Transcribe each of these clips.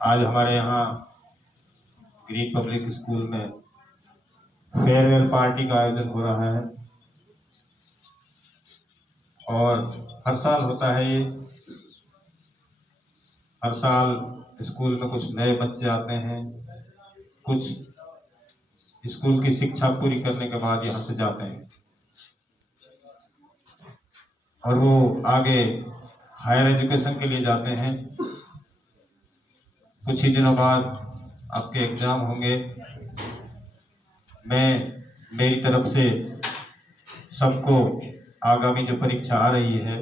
आज हमारे यहाँ ग्रीन पब्लिक स्कूल में फेयरवेल पार्टी का आयोजन हो रहा है और हर साल होता है ये। हर साल स्कूल में कुछ नए बच्चे आते हैं, कुछ स्कूल की शिक्षा पूरी करने के बाद यहाँ से जाते हैं और वो आगे हायर एजुकेशन के लिए जाते हैं। कुछ ही दिनों बाद आपके एग्जाम होंगे। मैं मेरी तरफ से सबको आगामी जो परीक्षा आ रही है,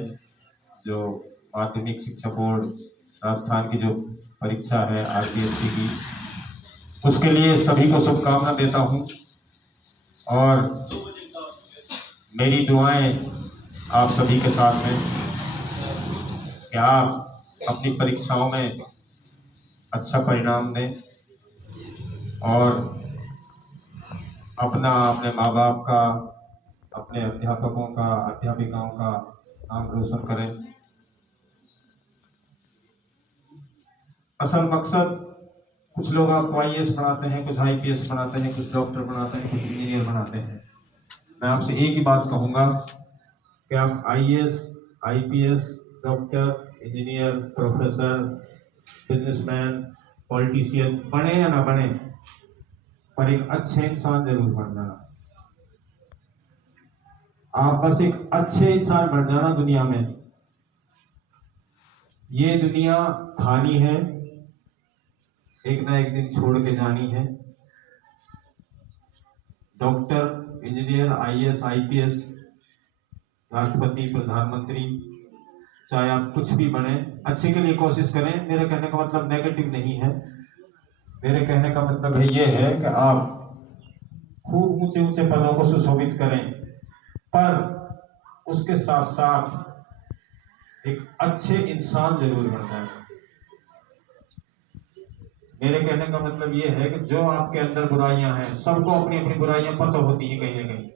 जो माध्यमिक शिक्षा बोर्ड राजस्थान की जो परीक्षा है आरपीएससी की, उसके लिए सभी को शुभकामना देता हूं और मेरी दुआएं आप सभी के साथ हैं कि आप अपनी परीक्षाओं में अच्छा परिणाम दें और अपना, अपने माँ बाप का, अपने अध्यापकों का, अध्यापिकाओं का नाम रोशन करें। असल मकसद, कुछ लोग आपको आईएएस बनाते हैं, कुछ आईपीएस बनाते हैं, कुछ डॉक्टर बनाते हैं, कुछ इंजीनियर बनाते हैं। मैं आपसे एक ही बात कहूँगा कि आप IAS, IPS, doctor, engineer, professor, businessman, politician बने या ना बने, पर एक अच्छे इंसान जरूर बन जाना। आप बस एक अच्छे इंसान बन जाना। दुनिया में, ये दुनिया खानी है, एक ना एक दिन छोड़ के जानी है। डॉक्टर, इंजीनियर, आईएएस, आईपीएस, राष्ट्रपति, प्रधानमंत्री, चाहे आप कुछ भी बने, अच्छे के लिए कोशिश करें। मेरे कहने का मतलब नेगेटिव नहीं है। मेरे कहने का मतलब है ये है कि आप खूब ऊंचे ऊंचे पदों को सुशोभित करें, पर उसके साथ साथ एक अच्छे इंसान जरूर बन जाए। मेरे कहने का मतलब ये है कि जो आपके अंदर बुराइयां हैं, सबको अपनी अपनी बुराइयां पता होती है। कहीं ना कहीं,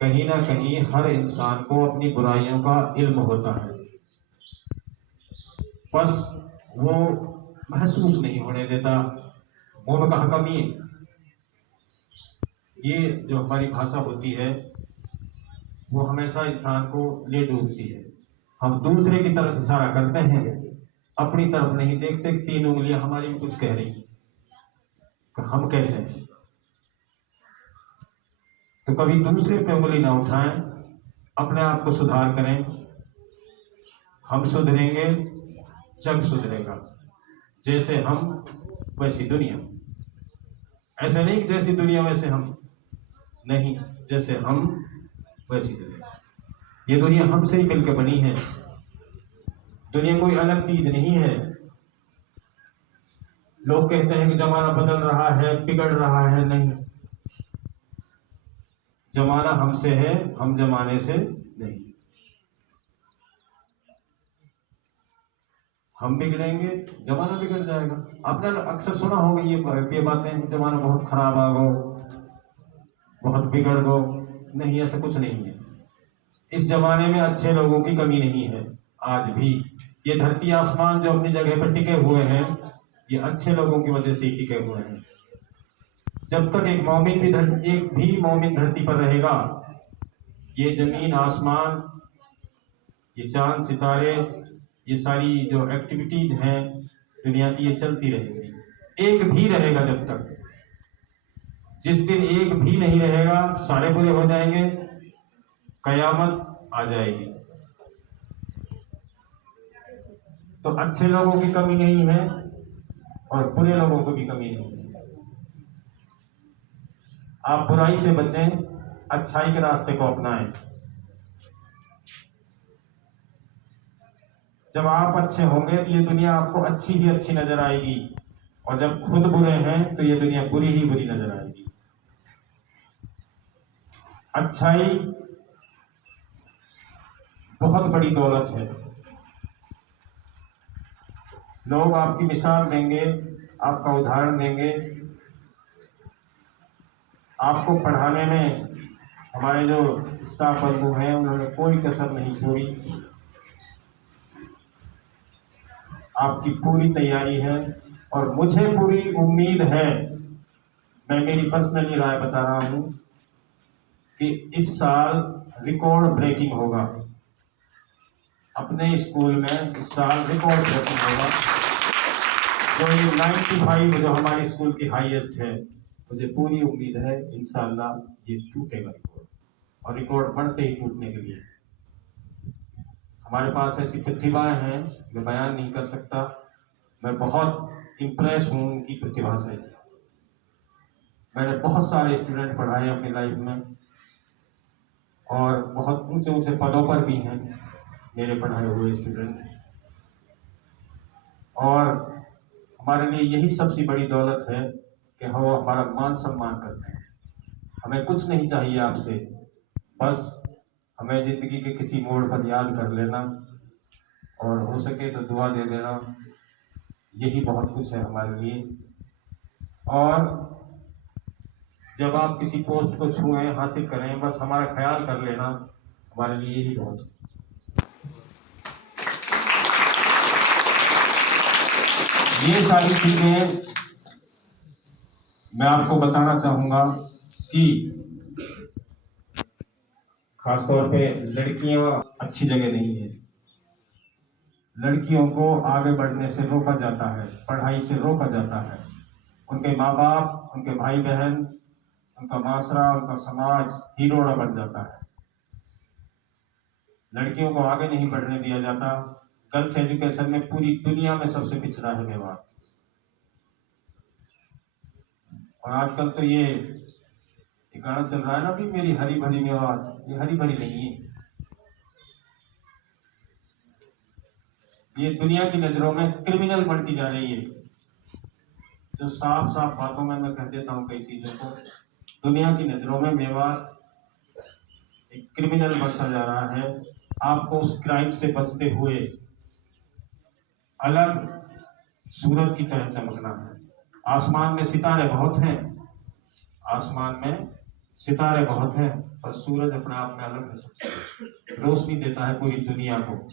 कहीं ना कहीं हर इंसान को अपनी बुराइयों का इल्म होता है, बस वो महसूस नहीं होने देता। वो कहा कमी है। ये जो हमारी भाषा होती है वो हमेशा इंसान को ले डूबती है। हम दूसरे की तरफ इशारा करते हैं, अपनी तरफ नहीं देखते। 3 उंगलियां हमारी भी कुछ कह रही कि हम कैसे हैं। तो कभी दूसरे पे उंगली ना उठाएं, अपने आप को सुधार करें। हम सुधरेंगे, जग सुधरेगा। जैसे हम वैसी दुनिया। ऐसे नहीं कि जैसी दुनिया वैसे हम, नहीं, जैसे हम वैसी दुनिया। ये दुनिया हमसे ही मिलकर बनी है। दुनिया कोई अलग चीज नहीं है। लोग कहते हैं कि जमाना बदल रहा है, बिगड़ रहा है। नहीं, जमाना हमसे है, हम जमाने से नहीं। हम बिगड़ेंगे, जमाना बिगड़ जाएगा। आपने अक्सर सुना होगा ये बातें, जमाना बहुत खराब आ गो, बहुत बिगड़ गो। नहीं, ऐसा कुछ नहीं है। इस जमाने में अच्छे लोगों की कमी नहीं है। आज भी ये धरती आसमान जो अपनी जगह पर टिके हुए हैं, ये अच्छे लोगों की वजह से ही टिके हुए हैं। जब तक एक भी मोमिन धरती पर रहेगा, ये जमीन आसमान, ये चांद सितारे, ये सारी जो एक्टिविटीज हैं दुनिया की, ये चलती रहेंगी। एक भी रहेगा जब तक। जिस दिन एक भी नहीं रहेगा, सारे बुरे हो जाएंगे, कयामत आ जाएगी। तो अच्छे लोगों की कमी नहीं है और बुरे लोगों को भी कमी नहीं है। आप बुराई से बचें, अच्छाई के रास्ते को अपनाएं। जब आप अच्छे होंगे तो ये दुनिया आपको अच्छी ही अच्छी नजर आएगी, और जब खुद बुरे हैं तो ये दुनिया बुरी ही बुरी नजर आएगी। अच्छाई बहुत बड़ी दौलत है। लोग आपकी मिसाल देंगे, आपका उदाहरण देंगे। आपको पढ़ाने में हमारे जो स्टाफ बंधु हैं, उन्होंने कोई कसर नहीं छोड़ी। आपकी पूरी तैयारी है और मुझे पूरी उम्मीद है, मैं मेरी पर्सनली राय बता रहा हूँ कि इस साल रिकॉर्ड ब्रेकिंग होगा। अपने स्कूल में इस साल रिकॉर्ड ब्रेकिंग होगा। जो ये 95 जो हमारे स्कूल की हाईएस्ट है, मुझे पूरी उम्मीद है इंशाल्लाह ये टूटेगा रिकॉर्ड, और रिकॉर्ड बढ़ते ही टूटने के लिए। हमारे पास ऐसी प्रतिभाएं हैं, मैं बयान नहीं कर सकता। मैं बहुत इम्प्रेस हूँ उनकी प्रतिभा से। मैंने बहुत सारे स्टूडेंट पढ़ाए अपनी लाइफ में, और बहुत ऊंचे ऊंचे पदों पर भी हैं मेरे पढ़ाए हुए स्टूडेंट। और हमारे लिए यही सबसे बड़ी दौलत है कि हम हमारा मान सम्मान करते हैं। हमें कुछ नहीं चाहिए आपसे, बस हमें ज़िंदगी के किसी मोड़ पर याद कर लेना, और हो सके तो दुआ दे देना। यही बहुत कुछ है हमारे लिए। और जब आप किसी पोस्ट को छुएं, हासिल करें, बस हमारा ख्याल कर लेना, हमारे लिए यही बहुत है। ये सारी चीजें मैं आपको बताना चाहूंगा कि खासतौर पे लड़कियां अच्छी जगह नहीं है। लड़कियों को आगे बढ़ने से रोका जाता है, पढ़ाई से रोका जाता है। उनके माँ बाप, उनके भाई बहन, उनका माशरा, उनका समाज हीरोड़ा बन जाता है। लड़कियों को आगे नहीं बढ़ने दिया जाता। गर्ल्स एजुकेशन में पूरी दुनिया में सबसे पिछड़ा है मेवात। और आजकल तो ये गाना चल रहा है ना भी, मेरी हरी भरी मेवात, ये हरी भरी नहीं है। ये दुनिया की नजरों में क्रिमिनल बनती जा रही है। जो साफ साफ बातों में मैं कह देता हूँ कई चीजों को, दुनिया की नजरों में मेवात एक क्रिमिनल बनता जा रहा है। आपको उस क्राइम से बचते हुए अलग सूरज की तरह चमकना है। आसमान में सितारे बहुत हैं, आसमान में सितारे बहुत हैं, पर सूरज अपने आप में अलग है, सबसे रोशनी देता है पूरी दुनिया को।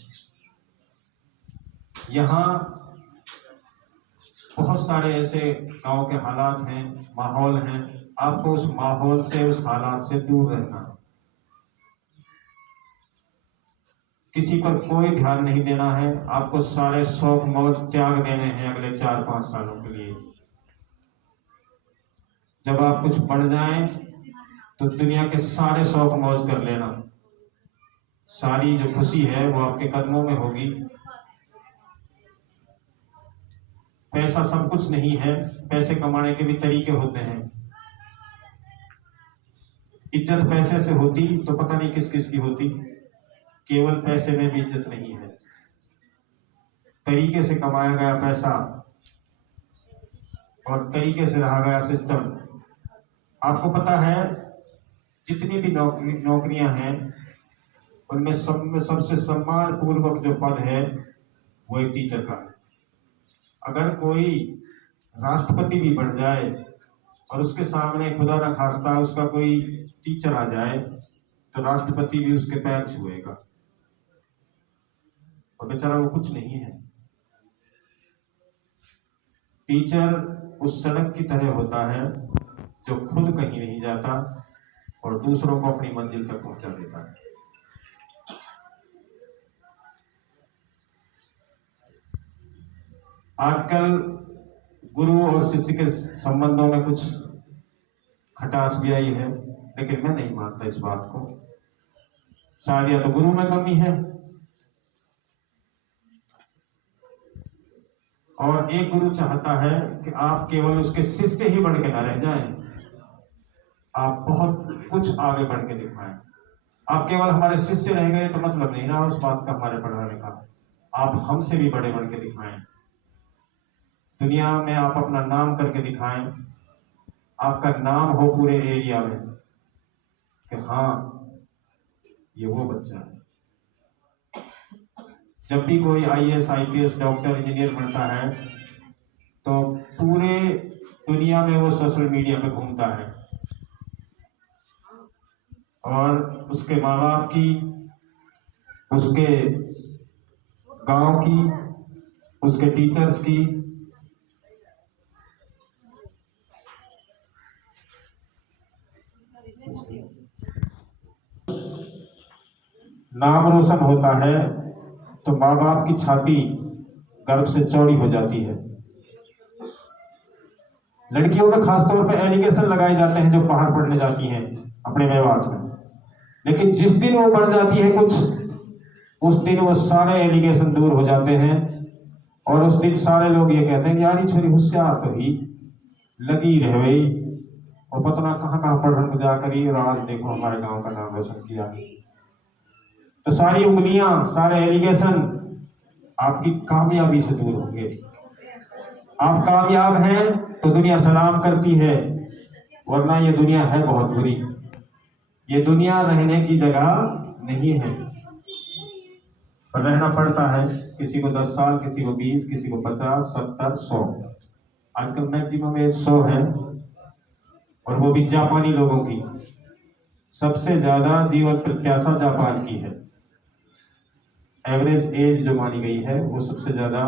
यहाँ बहुत सारे ऐसे गांव के हालात हैं, माहौल हैं। आपको उस माहौल से, उस हालात से दूर रहना है। किसी पर कोई ध्यान नहीं देना है। आपको सारे शौक मौज त्याग देने हैं अगले 4-5 सालों के लिए। जब आप कुछ बढ़ जाएं तो दुनिया के सारे शौक मौज कर लेना। सारी जो खुशी है वो आपके कदमों में होगी। पैसा सब कुछ नहीं है, पैसे कमाने के भी तरीके होते हैं। इज्जत पैसे से होती तो पता नहीं किस किस की होती। केवल पैसे में भी इज्जत नहीं है। तरीके से कमाया गया पैसा और तरीके से रहा गया सिस्टम। आपको पता है जितनी भी नौकरियां हैं, उनमें सब में सबसे सम्मान पूर्वक जो पद है वो एक टीचर का है। अगर कोई राष्ट्रपति भी बन जाए और उसके सामने खुदा न खास्ता उसका कोई टीचर आ जाए, तो राष्ट्रपति भी उसके पैर छुएगा, और बेचारा वो कुछ नहीं है। टीचर उस सड़क की तरह होता है जो खुद कहीं नहीं जाता और दूसरों को अपनी मंजिल तक पहुंचा देता है। आजकल गुरु और शिष्य के संबंधों में कुछ खटास भी आई है, लेकिन मैं नहीं मानता इस बात को। शायद या तो गुरु में कमी है, और एक गुरु चाहता है कि आप केवल उसके शिष्य ही बढ़ के ना रह जाएं, आप बहुत कुछ आगे बढ़ के दिखाएं। आप केवल हमारे शिष्य रह गए तो मतलब नहीं रहा उस बात का, हमारे पढ़ाने का। आप हमसे भी बड़े बन के दिखाएं, दुनिया में आप अपना नाम करके दिखाएं। आपका नाम हो पूरे एरिया में कि हाँ ये वो बच्चा है। जब भी कोई IAS, IPS, डॉक्टर, इंजीनियर बनता है तो पूरे दुनिया में वो सोशल मीडिया पे घूमता है, और उसके माँ बाप की, उसके गांव की, उसके टीचर्स की, नाम रोशन होता है तो माँ बाप की छाती गर्व से चौड़ी हो जाती है। लड़कियों में खासतौर पर एलिगेशन लगाए जाते हैं जो बाहर पढ़ने जाती हैं अपने मेवात में, लेकिन जिस दिन वो बढ़ जाती है कुछ, उस दिन वो सारे एलिगेशन दूर हो जाते हैं और उस दिन सारे लोग ये कहते हैं कि यार ये छोरी होशियार तो ही लगी रह गई और पता ना कहाँ कहाँ पढ़ने को जाकर ही, और आज देखो हमारे गांव का नाम रोशन किया है। तो सारी उंगलियां, सारे एलिगेशन आपकी कामयाबी से दूर होंगे। आप कामयाब हैं तो दुनिया सलाम करती है, वरना ये दुनिया है बहुत बुरी। ये दुनिया रहने की जगह नहीं है, पर रहना पड़ता है। किसी को 10 साल, किसी को 20, किसी को 50, 70, 100। आजकल मैक्सिमम एज 100 है, और वो भी जापानी लोगों की। सबसे ज्यादा जीवन प्रत्याशा जापान की है। एवरेज एज जो मानी गई है वो सबसे ज्यादा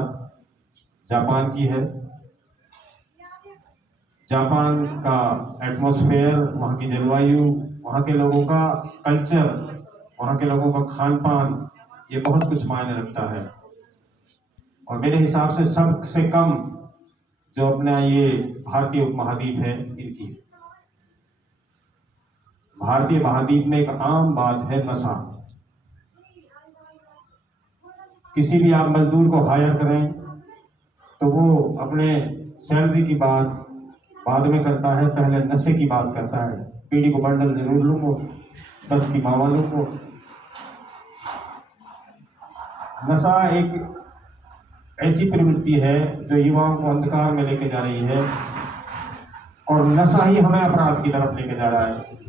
जापान की है। जापान का एटमॉस्फेयर, वहाँ की जलवायु, वहाँ के लोगों का कल्चर, वहाँ के लोगों का खान पान, ये बहुत कुछ मायने रखता है। और मेरे हिसाब से सबसे कम जो अपना ये भारतीय उपमहाद्वीप है, इनकी है। भारतीय महाद्वीप में एक आम बात है नशा। किसी भी आप मजदूर को हायर करें तो वो अपने सैलरी की बात बाद में करता है, पहले नशे की बात करता है। बीड़ी को बंडल जरूर लूंगो, 10 की मावा लूंगो। नशा एक ऐसी प्रवृत्ति है जो युवाओं को अंधकार में लेके जा रही है, और नशा ही हमें अपराध की तरफ लेके जा रहा है।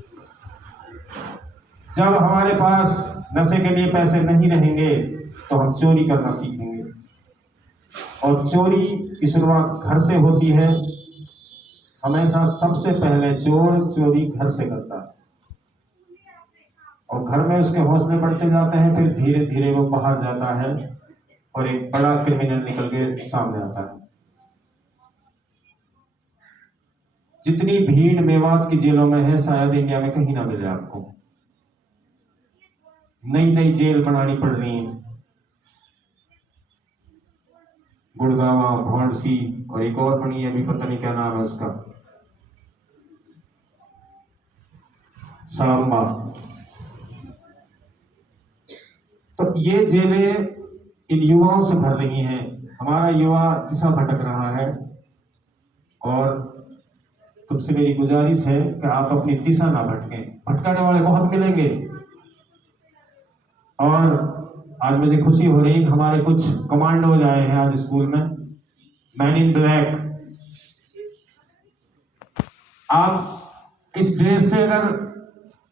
जब हमारे पास नशे के लिए पैसे नहीं रहेंगे तो हम चोरी करना सीखेंगे, और चोरी की शुरुआत घर से होती है। हमेशा सबसे पहले चोर चोरी घर से करता है, और घर में उसके हौसले बढ़ते जाते हैं, फिर धीरे धीरे वो बाहर जाता है और एक बड़ा क्रिमिनल निकल के सामने आता है। जितनी भीड़ मेवात की जेलों में है, शायद इंडिया में कहीं ना मिले आपको। नई नई जेल बनानी पड़ रही है, गुड़गावा, भौंडसी, और एक और बनी है, अभी पता नहीं क्या नाम है उसका, सड़म्बा। तो ये जेलें इन युवाओं से भर रही हैं। हमारा युवा दिशा भटक रहा है, और तुमसे मेरी गुजारिश है कि आप अपनी दिशा ना भटकें। भटकाने वाले बहुत मिलेंगे, और आज मुझे खुशी हो रही है, हमारे कुछ कमांडोज आए हैं आज स्कूल में, मैन इन ब्लैक। आप इस ड्रेस से अगर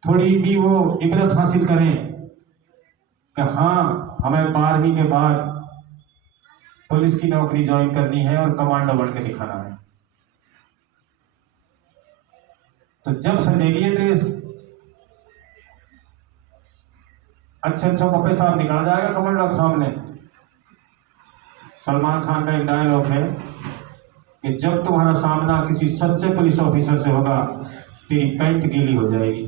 थोड़ी भी वो इबरत हासिल करें कि हाँ हमें 12वीं के बाद पुलिस की नौकरी ज्वाइन करनी है और कमांडो बन के दिखाना है, तो जब सजेगी ये ड्रेस, अच्छे को पेशाब निकाल जाएगा कमांडो के सामने। सलमान खान का एक डायलॉग है कि जब तुम्हारा सामना किसी सच्चे पुलिस ऑफिसर से होगा, तेरी पैंट गीली हो जाएगी।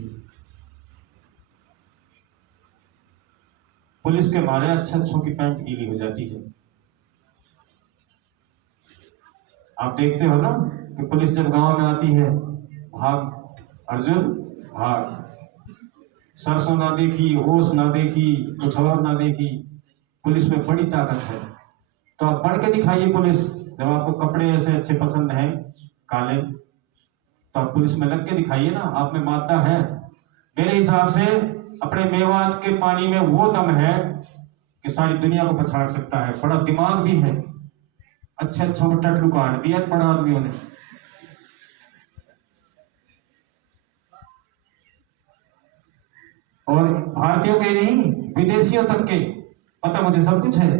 पुलिस के मारे अच्छों की पैंट गीली हो जाती है। आप देखते हो ना कि पुलिस जब गांव में आती है, भाग अर्जुन भाग, सरसों ना देखी, ओस ना देखी, कुछ और ना देखी। पुलिस में बड़ी ताकत है, तो आप बढ़ के दिखाइए पुलिस। जब आपको कपड़े ऐसे अच्छे पसंद हैं काले, तो आप पुलिस में लग के दिखाइए ना, आप में मादा है। मेरे हिसाब से अपने मेवात के पानी में वो दम है कि सारी दुनिया को पछाड़ सकता है। बड़ा दिमाग भी है, अच्छे को टटलू काट दिया बड़ा आदमियों ने। और भारतीयों के नहीं, विदेशियों तक के पता मुझे सब कुछ है।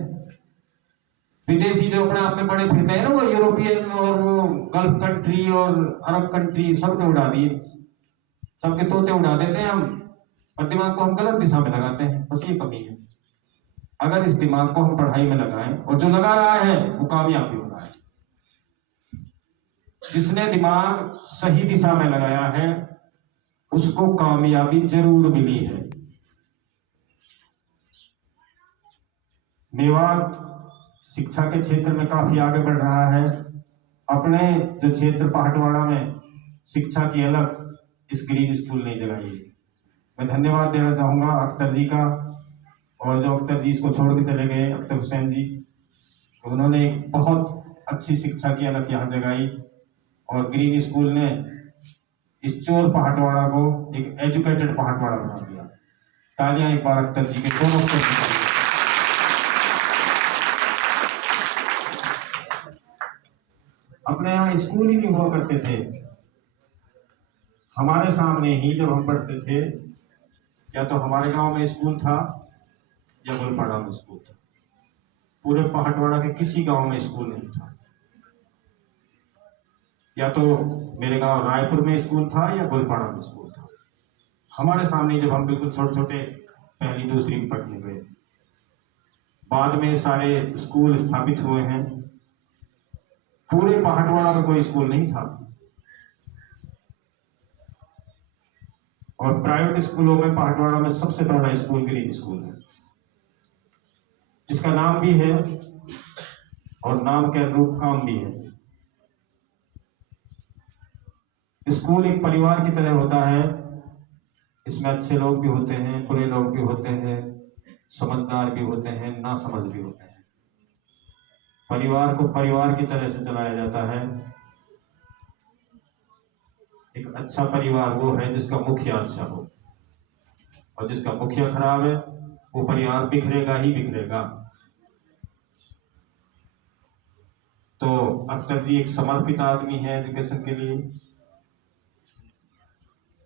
विदेशी जो अपने आप में बड़े फिरते हैं ना, वो यूरोपियन और वो गल्फ कंट्री और अरब कंट्री, सबके उड़ा दिए, सबके तोते उड़ा देते हैं हम, और दिमाग को हम गलत दिशा में लगाते हैं। बस ये कमी है। अगर इस दिमाग को हम पढ़ाई में लगाएं, और जो लगा रहा है वो कामयाब भी हो रहा है। जिसने दिमाग सही दिशा में लगाया है उसको कामयाबी जरूर मिली है। मेवात शिक्षा के क्षेत्र में काफी आगे बढ़ रहा है। अपने जो क्षेत्र पहाटवाड़ा में शिक्षा की अलग इस ग्रीन स्कूल ने जगाई है। मैं धन्यवाद देना चाहूंगा अख्तर जी का, और जो अख्तर जी इसको छोड़ के चले गए, अख्तर हुसैन जी, तो उन्होंने एक बहुत अच्छी शिक्षा की अलग यहाँ जगाई, और ग्रीन स्कूल ने इस चोर पहाटवाड़ा को एक एजुकेटेड पहाटवाड़ा बना दिया। तालियां एक बार अख्तर जी के दोनों अख्तर जी के। अपने यहाँ स्कूल ही नहीं हुआ करते थे। हमारे सामने ही जब हम पढ़ते थे, या तो हमारे गांव में स्कूल था या गोलपाड़ा में स्कूल था। पूरे पहाटवाड़ा के किसी गांव में स्कूल नहीं था। या तो मेरे गांव रायपुर में स्कूल था या गोलपाड़ा में स्कूल था। हमारे सामने जब हम बिल्कुल छोटे छोटे पहली दूसरी में पढ़ने गए, बाद में सारे स्कूल स्थापित हुए हैं। पूरे पहाटवाड़ा में कोई स्कूल नहीं था, और प्राइवेट स्कूलों में पहाटवाड़ा में सबसे पहला स्कूल ग्रीन स्कूल है, जिसका नाम भी है और नाम के अनुरूप काम भी है। स्कूल एक परिवार की तरह होता है। इसमें अच्छे लोग भी होते हैं, बुरे लोग भी होते हैं, समझदार भी होते हैं, नासमझ भी होते हैं। परिवार को परिवार की तरह से चलाया जाता है। एक अच्छा परिवार वो है जिसका मुखिया अच्छा हो, और जिसका मुखिया खराब है वो परिवार बिखरेगा ही बिखरेगा। तो अख्तर जी एक समर्पित आदमी है एजुकेशन के लिए।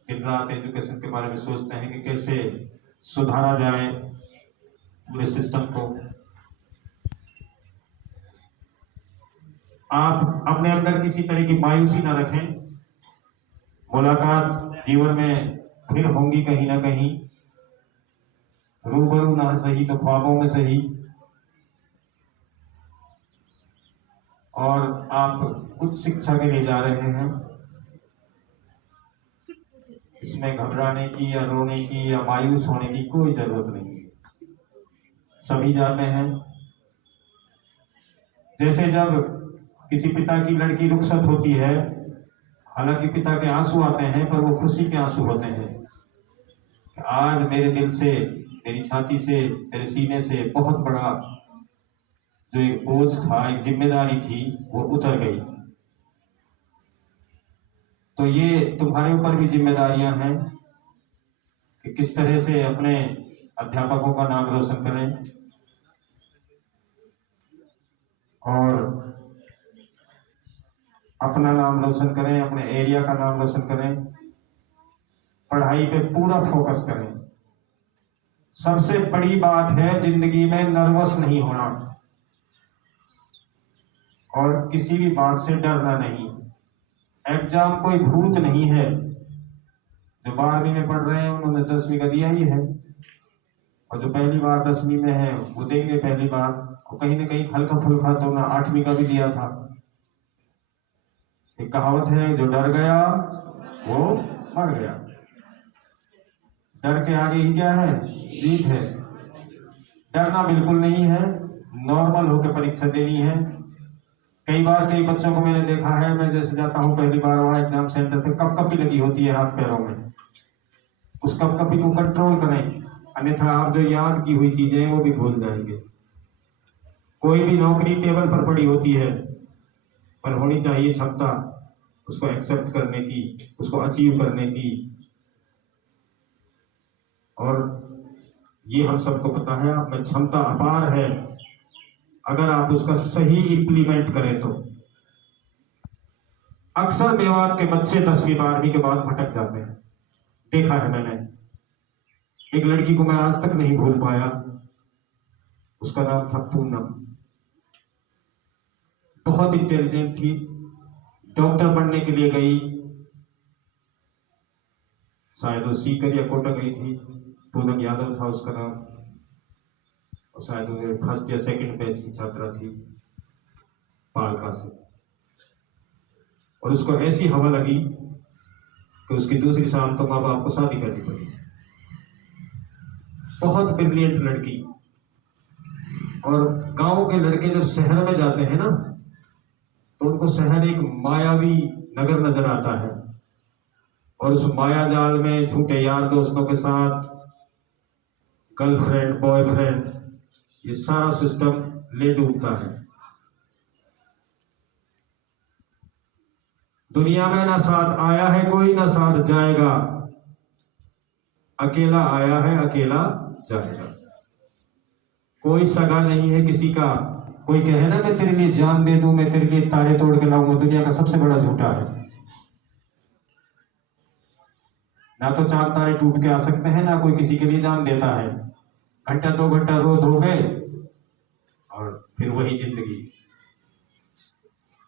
दिन रात एजुकेशन के बारे में सोचते हैं कि कैसे सुधारा जाए पूरे सिस्टम को। आप अपने अंदर किसी तरह की मायूसी ना रखें। मुलाकात जीवन में फिर होंगी कहीं ना कहीं, रूबरू ना सही तो ख्वाबों में सही। और आप उच्च शिक्षा के लिए जा रहे हैं, इसमें घबराने की या रोने की या मायूस होने की कोई जरूरत नहीं है। सभी जाते हैं। जैसे जब किसी पिता की लड़की रुखसत होती है, हालांकि पिता के आंसू आते हैं पर वो खुशी के आंसू होते हैं। आज मेरे दिल से, मेरी छाती से, मेरे सीने से बहुत बड़ा जो एक बोझ था, एक जिम्मेदारी थी, वो उतर गई। तो ये तुम्हारे ऊपर भी जिम्मेदारियां हैं कि किस तरह से अपने अध्यापकों का नाम रोशन करें, और अपना नाम रोशन करें, अपने एरिया का नाम रोशन करें, पढ़ाई पे पूरा फोकस करें। सबसे बड़ी बात है जिंदगी में नर्वस नहीं होना, और किसी भी बात से डरना नहीं। एग्जाम कोई भूत नहीं है। जो 12वीं में पढ़ रहे हैं उन्होंने 10वीं का दिया ही है, और जो पहली बार 10वीं में है वो देंगे पहली बार, और कहीं ना कहीं हल्का फुल्का तो ना 8वीं का भी दिया था। एक कहावत है, जो डर गया वो मर गया। डर के आगे ही क्या है? जीत है। डरना बिल्कुल नहीं है, नॉर्मल होकर परीक्षा देनी है। कई बार कई बच्चों को मैंने देखा है, मैं जैसे जाता हूँ पहली बार वहां एग्जाम सेंटर पे, कपकपी लगी होती है हाथ पैरों में। उस कपकपी को कंट्रोल करें, अन्यथा आप जो याद की हुई चीजें हैं वो भी भूल जाएंगे। कोई भी नौकरी टेबल पर पड़ी होती है, पर होनी चाहिए क्षमता उसको एक्सेप्ट करने की, उसको अचीव करने की। और ये हम सबको पता है, आप में क्षमता अपार है, अगर आप उसका सही इंप्लीमेंट करें तो। अक्सर मेवात के बच्चे 10वीं 12वीं के बाद भटक जाते हैं, देखा है मैंने। एक लड़की को मैं आज तक नहीं भूल पाया, उसका नाम था पूनम। बहुत इंटेलिजेंट थी, डॉक्टर बनने के लिए गई, शायद वो सीकर या कोटा गई थी। पूनम यादव था उसका नाम। और शायद वो फर्स्ट या सेकंड बैच की छात्रा थी पालका से, और उसको ऐसी हवा लगी कि उसकी दूसरी साल तो माँ बाप को शादी करनी पड़ी। बहुत ब्रिलियंट लड़की। और गांव के लड़के जब शहर में जाते हैं ना, तो उनको शहर एक मायावी नगर नजर आता है, और उस माया जाल में झूठे यार दोस्तों के साथ गर्लफ्रेंड बॉयफ्रेंड ये सारा सिस्टम ले डूबता है। दुनिया में ना साथ आया है कोई, ना साथ जाएगा, अकेला आया है अकेला जाएगा। कोई सगा नहीं है किसी का। कोई कहे ना मैं तेरे लिए जान दे दूं, मैं तेरे लिए तारे तोड़ के लाऊंगा, दुनिया का सबसे बड़ा झूठा है। ना तो चांद तारे टूट के आ सकते हैं, ना कोई किसी के लिए जान देता है। घंटा 2 घंटा रोज हो गए और फिर वही जिंदगी।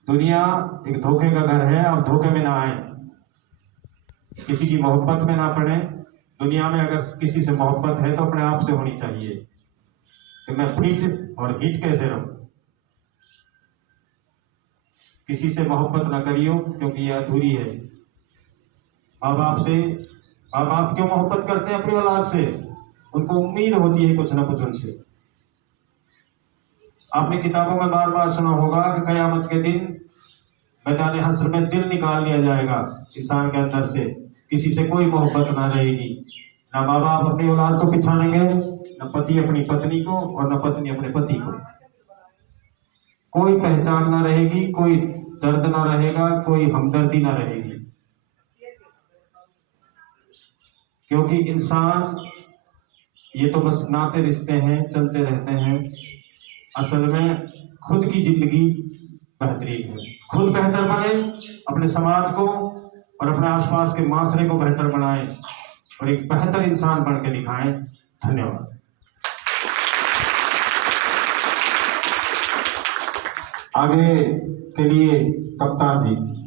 दुनिया एक धोखे का घर है, आप धोखे में ना आए, किसी की मोहब्बत में ना पड़े। दुनिया में अगर किसी से मोहब्बत है तो अपने आप से होनी चाहिए कि मैं फिट और हिट कैसे रहूं। किसी से मोहब्बत ना करियो क्योंकि यह अधूरी है। माँ बाप से, माँ बाप क्यों मोहब्बत करते हैं अपनी औलाद से? उनको उम्मीद होती है कुछ ना कुछ उनसे। आपने किताबों में बार बार सुना होगा कि कयामत के दिन मैदान हश्र में दिल निकाल लिया जाएगा इंसान के अंदर से, किसी से कोई मोहब्बत ना रहेगी। ना माँ बाप अपनी औलाद को पिछाड़ेंगे, न पति अपनी पत्नी को, और न पत्नी अपने पति को। कोई पहचान ना रहेगी, कोई दर्द ना रहेगा, कोई हमदर्दी ना रहेगी। क्योंकि इंसान ये तो बस नाते रिश्ते हैं, चलते रहते हैं। असल में खुद की जिंदगी बेहतरीन है। खुद बेहतर बने, अपने समाज को और अपने आसपास के माशरे को बेहतर बनाएं और एक बेहतर इंसान बन के दिखाएं। धन्यवाद। आगे के लिए कप्तान जी।